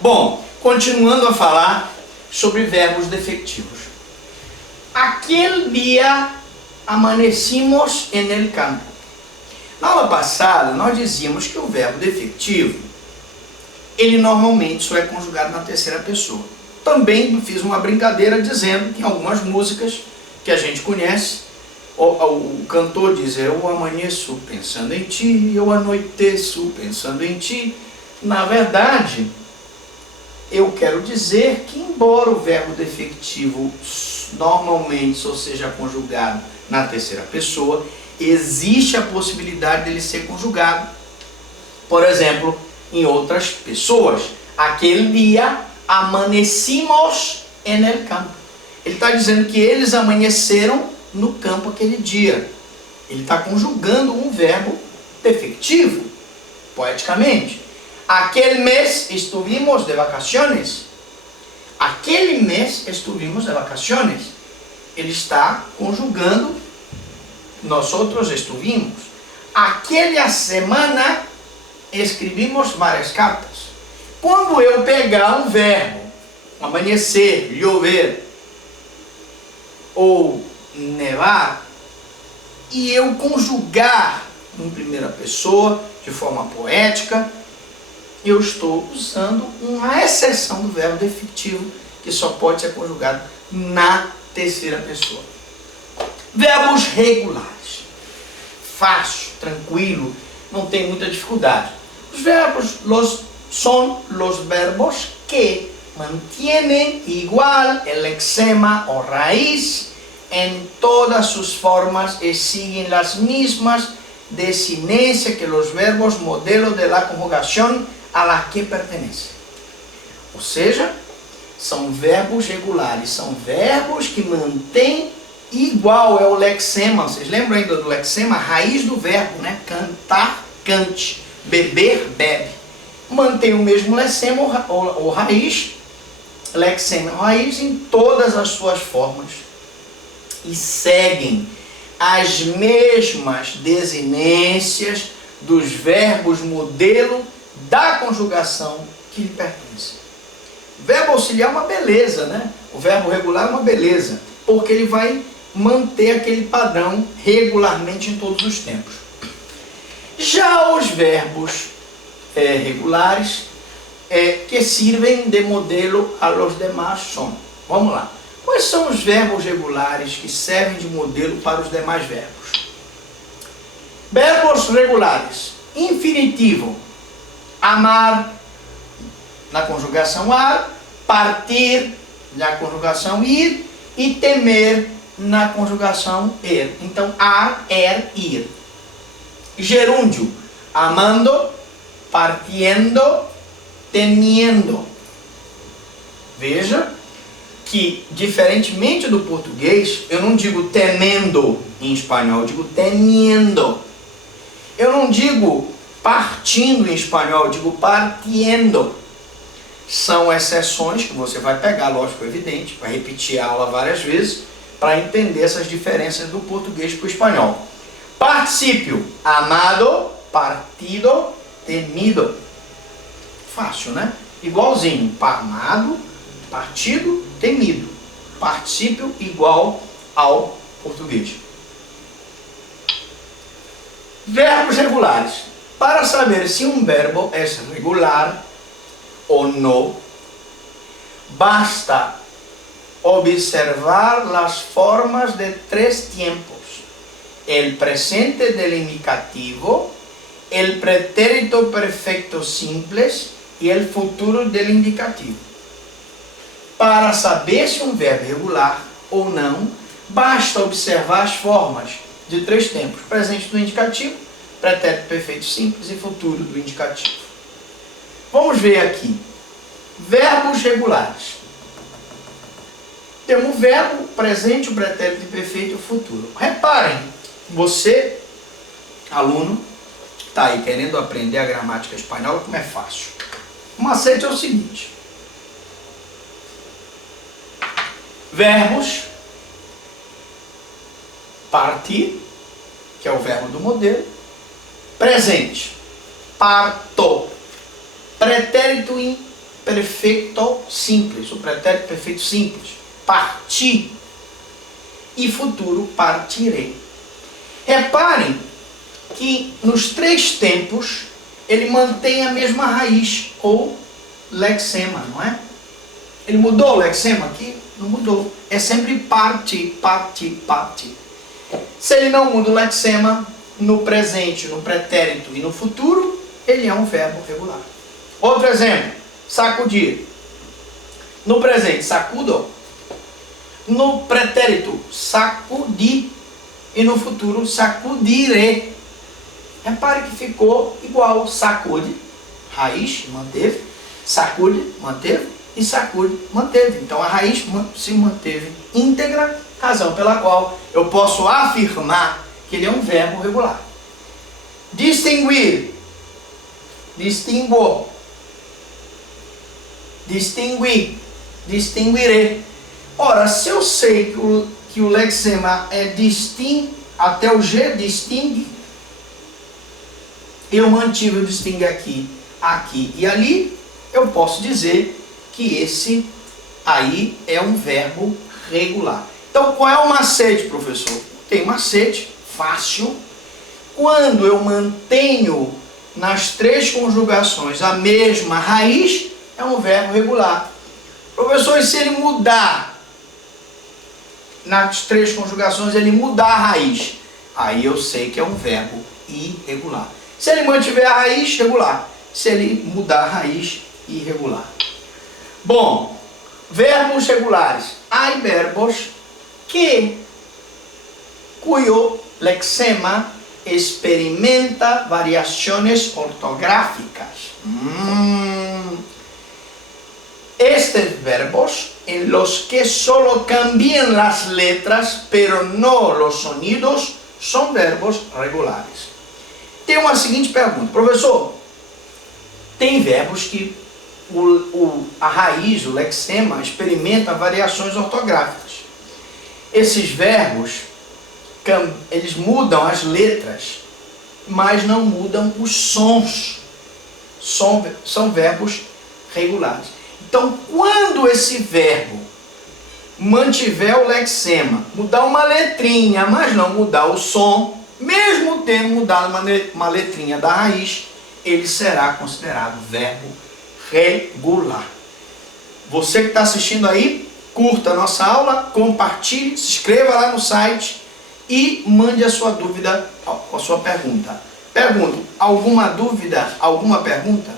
Bom, continuando a falar sobre verbos defectivos. Aquele dia amanecimos en el campo. Na aula passada, nós dizíamos que o verbo defectivo, ele normalmente só é conjugado na terceira pessoa. Também fiz uma brincadeira dizendo que em algumas músicas que a gente conhece, o cantor diz: eu amanheço pensando em ti, eu anoiteço pensando em ti. Na verdade, eu quero dizer que, embora o verbo defectivo normalmente só seja conjugado na terceira pessoa, existe a possibilidade dele ser conjugado, por exemplo, em outras pessoas. Aquele dia amanecimos en el campo. Ele está dizendo que eles amanheceram no campo aquele dia. Ele está conjugando um verbo defectivo, poeticamente. Aquele mês estuvimos de vacaciones. Aquele mês estuvimos de vacaciones. Ele está conjugando nosotros estuvimos. Aquela semana escrevimos várias cartas. Quando eu pegar um verbo, amanhecer, chover ou nevar, e eu conjugar em primeira pessoa, de forma poética, eu estou usando uma exceção do verbo defectivo, que só pode ser conjugado na terceira pessoa. Verbos regulares. Fácil, tranquilo, não tem muita dificuldade. Os verbos são os verbos que mantêm igual o lexema ou raiz em todas sus formas e siguen las mismas desinências que os verbos modelo de la conjugación a la que pertenecem. Ou seja, são verbos regulares, são verbos que mantêm igual, é o lexema. Vocês lembram ainda do lexema? A raiz do verbo, né? Cantar, cante, beber, bebe. Mantém o mesmo lexema ou raiz, lexema ou raiz em todas as suas formas e seguem as mesmas desinências dos verbos modelo da conjugação que lhe pertence. O verbo auxiliar é uma beleza, né? O verbo regular é uma beleza, porque ele vai manter aquele padrão regularmente em todos os tempos. Já os verbos regulares que servem de modelo a los demás são. Vamos lá. Quais são os verbos regulares que servem de modelo para os demais verbos? Verbos regulares. Infinitivo. Amar, na conjugação ar. Partir, na conjugação ir. E temer, na conjugação er. Então, ar, ir. Gerúndio. Amando, partiendo, temiendo. Veja que, diferentemente do português, eu não digo temendo em espanhol, eu digo temiendo. Eu não digo partindo em espanhol, eu digo partiendo. São exceções que você vai pegar, lógico, evidente, vai repetir a aula várias vezes, para entender essas diferenças do português para o espanhol. Particípio, amado, partido, temido. Fácil, né? Igualzinho, amado, partido, temido. Particípio igual ao português. Verbos regulares. Para saber se um verbo é regular ou não, basta observar as formas de três tempos: el presente del indicativo, el pretérito perfecto simples e el futuro del indicativo. Para saber se um verbo é regular ou não, basta observar as formas de três tempos: presente do indicativo, pretérito perfeito simples e futuro do indicativo. Vamos ver aqui. Verbos regulares. Temos o verbo, presente, o pretérito perfeito e o futuro. Reparem, você, aluno, está aí querendo aprender a gramática espanhola, como é fácil. O macete é o seguinte: verbos, partir, que é o verbo do modelo, presente, parto, pretérito perfeito simples, o pretérito perfeito simples, partir, e futuro partirei. Reparem que nos três tempos ele mantém a mesma raiz, ou lexema, não é? Ele mudou o lexema aqui? Não mudou. É sempre parte, parte, parte. Se ele não muda o lexema, no presente, no pretérito e no futuro, ele é um verbo regular. Outro exemplo, sacudir. No presente, sacudo. No pretérito, sacudi. E no futuro, sacudirei. Repare que ficou igual. Sacude, raiz, manteve. Sacude, manteve. E sacude, manteve. Então a raiz se manteve íntegra, razão pela qual eu posso afirmar que ele é um verbo regular. Distinguir. Distinguo. Distinguir. Distinguirei. Ora, se eu sei que o lexema é distingue, até o G distingue, eu mantive o distingue aqui, aqui e ali, eu posso dizer que esse aí é um verbo regular. Então, qual é o macete, professor? Tem macete, fácil. Quando eu mantenho nas três conjugações a mesma raiz, é um verbo regular. Professor, e se ele mudar nas três conjugações, ele mudar a raiz, aí eu sei que é um verbo irregular. Se ele mantiver a raiz, regular. Se ele mudar a raiz, irregular. Bom, verbos regulares. Há verbos cuyo lexema experimenta variaciones ortográficas. Estos verbos en los que solo cambian las letras, pero no los sonidos, son verbos regulares. Tem uma seguinte pergunta, professor, tem verbos que a raiz, o lexema, experimenta variações ortográficas. Esses verbos, eles mudam as letras, mas não mudam os sons. São verbos regulares. Então, quando esse verbo mantiver o lexema, mudar uma letrinha, mas não mudar o som, mesmo tendo mudado uma letrinha da raiz, ele será considerado verbo regular. Você que está assistindo aí, curta a nossa aula, compartilhe, se inscreva lá no site e mande a sua dúvida, a sua pergunta. Pergunto, alguma dúvida, alguma pergunta?